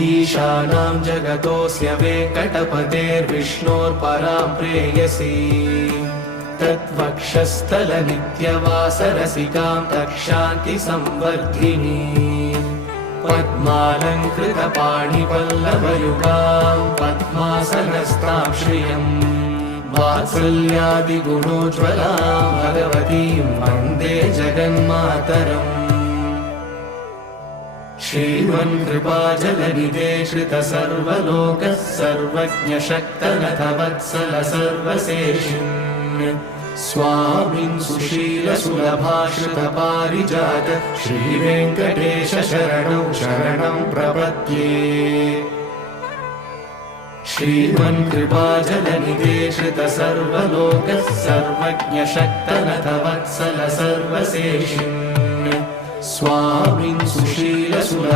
ईशानां जगतोऽस्य वेङ्कटपतेर्विष्णोर्परां प्रेयसी तत्वक्षस्थलनित्यवासरसिकां तक्षान्तिसंवर्धिनी पद्मालङ्कृतपाणिपल्लवयुगां पद्मासनस्तां श्रियम् वात्सल्यादिगुणोज्ज्वलां भगवतीं वन्दे जगन्मातरम् श्रीमन्कृपाजलनिधे श्रितसर्वलोकः सर्वज्ञशक्तनथवत्सल सर्वशेषिन् स्वामिन् सुशीलसुलभाश्रितपारिजात श्रीवेङ्कटेश शरणं शरणं प्रपद्ये श्रीमन्कृपाजलनिधे श्रितसर्वलोकः सर्वज्ञशक्तनथवत्सल सर्वशेषिन् स्वामिन् सुशीलसुलभ